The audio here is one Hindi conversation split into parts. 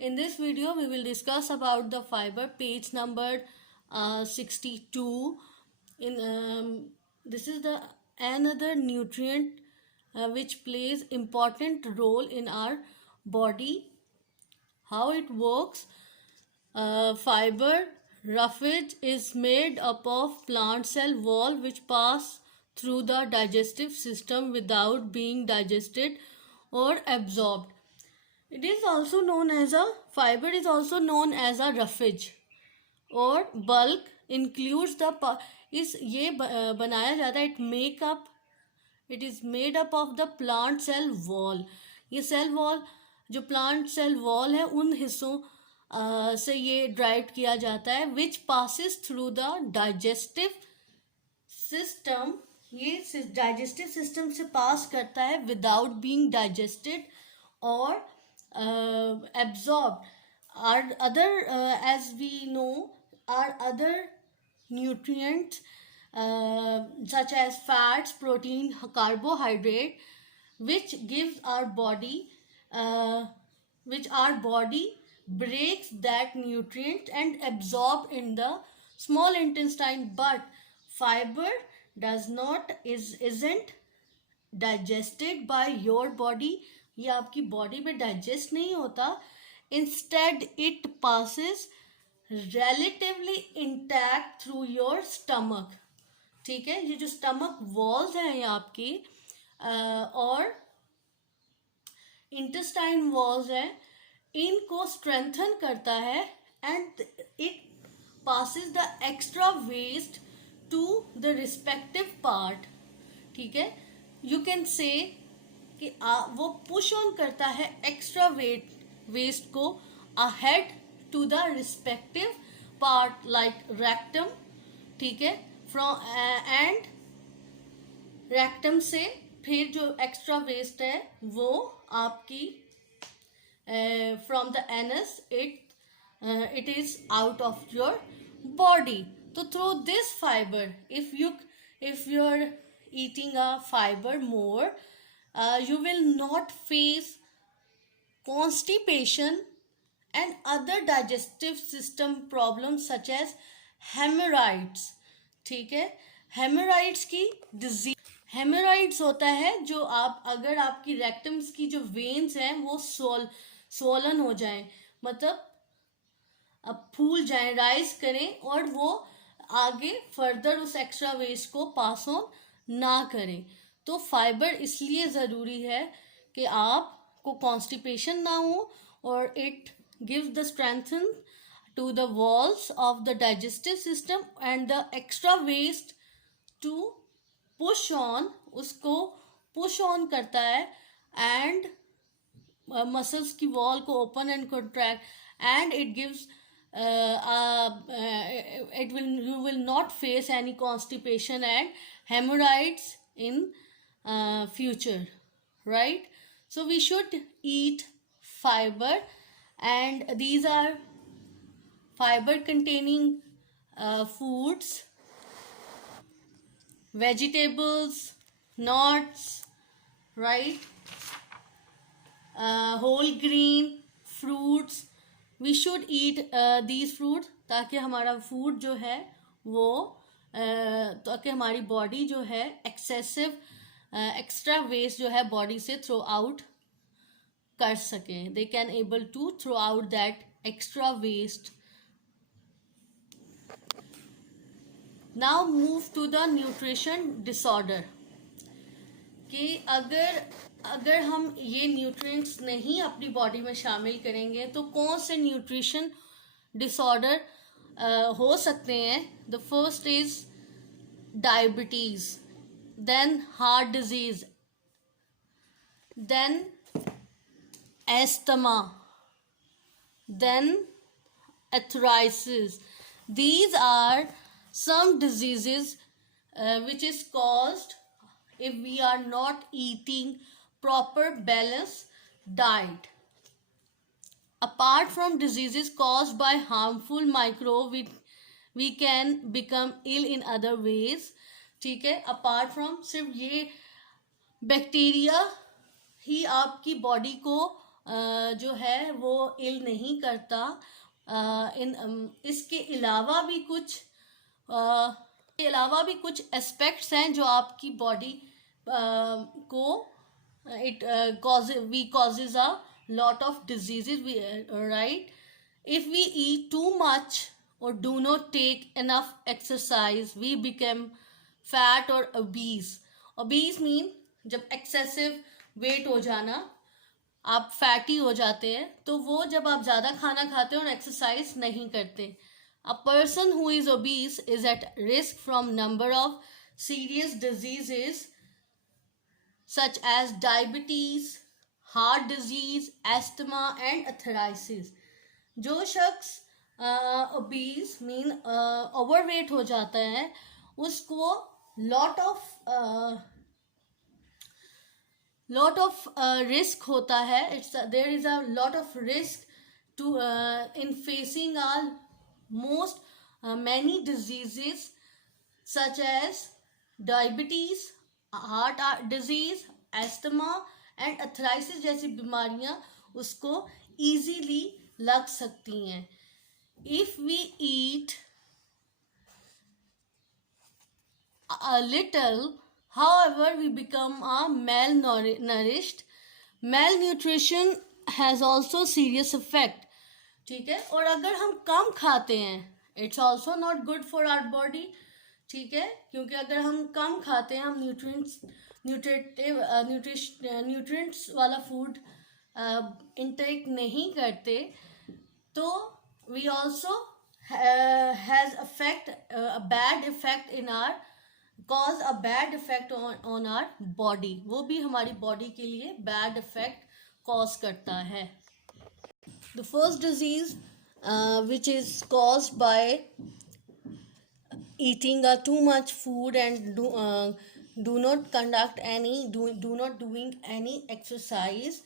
In this video, we will discuss about the fiber, page number 62. This is the another nutrient which plays important role in our body. How it works? Fiber roughage is made up of plant cell wall which pass through the digestive system without being digested or absorbed. It is also known as a fiber is also known as a roughage और bulk includes the इस ये बनाया जाता है it is made up of the plant cell wall. ये cell wall जो plant cell wall है उन हिस्सों से ये ड्राइव किया जाता है which passes through the digestive system. ये digestive system से पास करता है without being digested or absorbed. Our other as we know are other nutrients such as fats, protein, carbohydrate which gives our body which our body breaks that nutrient and absorb in the small intestine, but fiber isn't digested by your body. ये आपकी बॉडी में डाइजेस्ट नहीं होता. Instead it passes relatively intact through your stomach. ठीक है, ये जो स्टमक वॉल्स हैं ये आपकी और इंटेस्टाइन वॉल्स हैं, इनको स्ट्रेंथन करता है and it passes the extra waste to the respective part. ठीक है, यू कैन से कि वो पुश ऑन करता है एक्स्ट्रा वेस्ट को ahead to the respective part like rectum. ठीक है, फ्रॉम एंड रेक्टम से फिर जो एक्स्ट्रा वेस्ट है वो आपकी from the anus it is out of your body. तो through this fibre if you are eating a fibre more, you will not face constipation and other digestive system problems such as hemorrhoids. ठीक है, hemorrhoids की डिजीज, hemorrhoids होता है जो अगर आपकी रेक्टम्स की जो वेन्स हैं वो स्वोलन हो जाएं, मतलब अब फूल जाएं, राइज करें और वो आगे फर्दर उस एक्स्ट्रा वेस्ट को पास ऑन ना करें. तो फाइबर इसलिए ज़रूरी है कि आपको कॉन्स्टिपेशन ना हो और it gives the strengthen to the walls of the digestive system and the extra waste to push on, उसको पुश ऑन करता है एंड मसल्स की वॉल को open and contract and it gives you will not face any constipation and hemorrhoids in future, right? So we should eat fiber, and these are fiber containing foods, vegetables, nuts, right? Whole grain fruits. We should eat these fruits ताकि हमारा फूड जो है वो ताकि हमारी बॉडी जो है एक्सेसिव एक्स्ट्रा वेस्ट जो है बॉडी से थ्रो आउट कर सके. They can able to throw out that extra waste. Now move to the nutrition disorder. कि अगर हम ये न्यूट्रिएंट्स नहीं अपनी बॉडी में शामिल करेंगे तो कौन से न्यूट्रिशन डिसऑर्डर हो सकते हैं. The first is diabetes, then heart disease, then asthma, then arthritis. These are some diseases which is caused if we are not eating proper balanced diet. Apart from diseases caused by harmful microbes, we can become ill in other ways. ठीक है, अपार्ट फ्रॉम सिर्फ ये बैक्टीरिया ही आपकी बॉडी को जो है वो इल नहीं करता। इसके अलावा भी कुछ एस्पेक्ट्स हैं जो आपकी बॉडी को it causes a lot of diseases, right? If we eat too much or do not take enough exercise, we become fat or obese mean जब excessive weight हो जाना, आप फैटी हो जाते हैं, तो वो जब आप ज़्यादा खाना खाते हो और एक्सरसाइज नहीं करते. A person who is obese is at risk from number of serious diseases such as diabetes, heart disease, asthma and arthritis. जो शख्स obese mean overweight हो जाता है, उसको lot of risk होता है. There is a lot of risk to in facing most many diseases such as diabetes, heart disease, asthma and arthritis जैसी बीमारियां उसको easily लग सकती हैं. If we eat a little, however, we become malnourished. Malnutrition has also serious effect. ठीक है. और अगर हम कम खाते हैं, it's also not good for our body. ठीक है, क्योंकि अगर हम कम खाते हैं, हम न्यूट्रिएंट्स वाला फूड इनटेक नहीं करते, तो we also has a bad effect on our body. वो भी हमारी बॉडी के लिए बैड इफेक्ट कॉज करता है. The first disease which is caused by eating too much food and do not doing any exercise.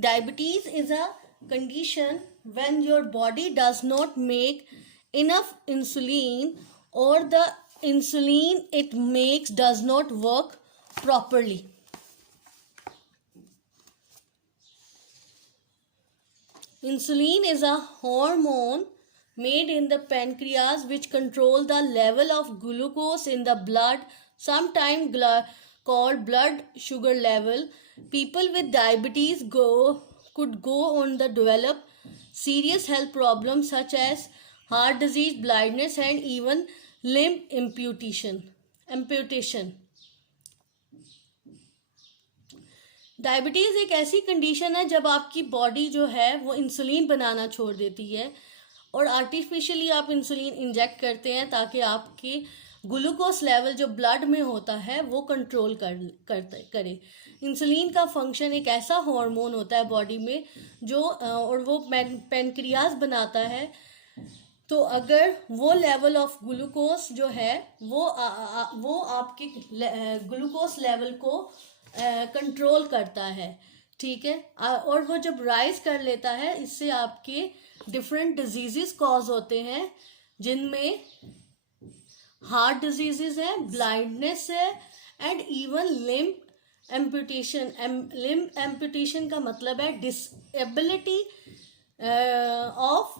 Diabetes is a condition when your body does not make enough insulin, or the insulin it makes does not work properly. Insulin is a hormone made in the pancreas which control the level of glucose in the blood, sometimes called blood sugar level. People with diabetes could go on to develop serious health problems such as heart disease, blindness and even limb amputation. Diabetes एक ऐसी कंडीशन है जब आपकी बॉडी जो है वो इंसुलिन बनाना छोड़ देती है और आर्टिफिशियली आप इंसुलिन इंजेक्ट करते हैं ताकि आपकी ग्लूकोज लेवल जो ब्लड में होता है वो कंट्रोल करे. इंसुलिन का फंक्शन एक ऐसा हार्मोन होता है बॉडी में जो और वो पैनक्रियाज बनाता है. तो अगर वो लेवल ऑफ ग्लूकोज जो है वो आपके ग्लूकोज लेवल को कंट्रोल करता है. ठीक है, और वो जब राइज कर लेता है, इससे आपके डिफरेंट डिजीजेस कॉज होते हैं, जिनमें हार्ट डिजीजेस है, ब्लाइंडनेस है and even limb amputation. Limb amputation का मतलब है disability of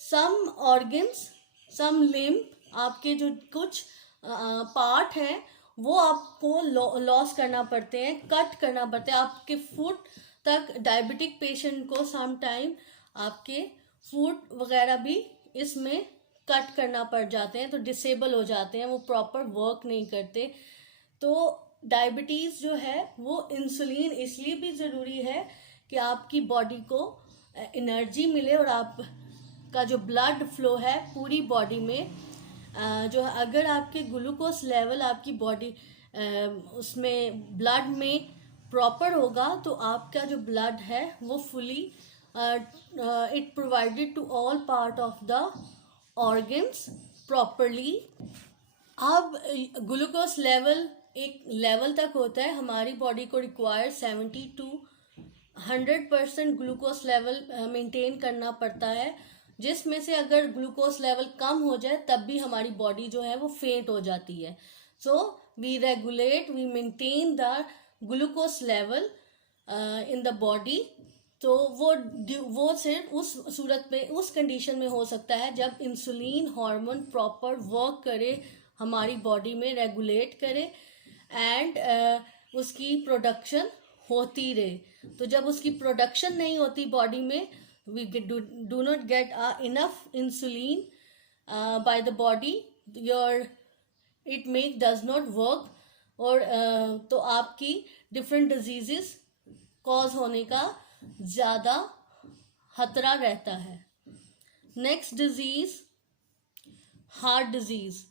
some organs, some limb. आपके जो कुछ पार्ट हैं वो आपको लॉस करना पड़ते हैं, कट करना पड़ते हैं. आपके फुट तक डायबिटिक पेशेंट को सम टाइम आपके फुट वगैरह भी इसमें कट करना पड़ जाते हैं, तो डिसेबल हो जाते हैं, वो प्रॉपर वर्क नहीं करते. तो डायबिटीज़ जो है वो इंसुलिन इसलिए भी ज़रूरी है कि आपकी बॉडी को एनर्जी मिले और आपका जो ब्लड फ्लो है पूरी बॉडी में जो अगर आपके ग्लूकोज लेवल आपकी बॉडी उसमें ब्लड में प्रॉपर होगा तो आपका जो ब्लड है वो fully it provided to all part of the organs properly. अब ग्लूकोज लेवल एक लेवल तक होता है, हमारी बॉडी को require 70 to 100% glucose level maintain करना पड़ता है, जिसमें से अगर ग्लूकोज लेवल कम हो जाए तब भी हमारी बॉडी जो है वो फेंट हो जाती है. So we maintain the glucose level in the body. तो तो वो सिर्फ उस सूरत में, उस कंडीशन में हो सकता है जब इंसुलिन हार्मोन प्रॉपर वर्क करे, हमारी बॉडी में रेगुलेट करे, एंड उसकी प्रोडक्शन होती रहे। तो जब उसकी प्रोडक्शन नहीं होती बॉडी में, we do not get enough insulin by the body, your it make does not work, और तो आपकी डिफरेंट डिजीजेस कॉज होने का ज़्यादा खतरा रहता है। Next disease, heart disease.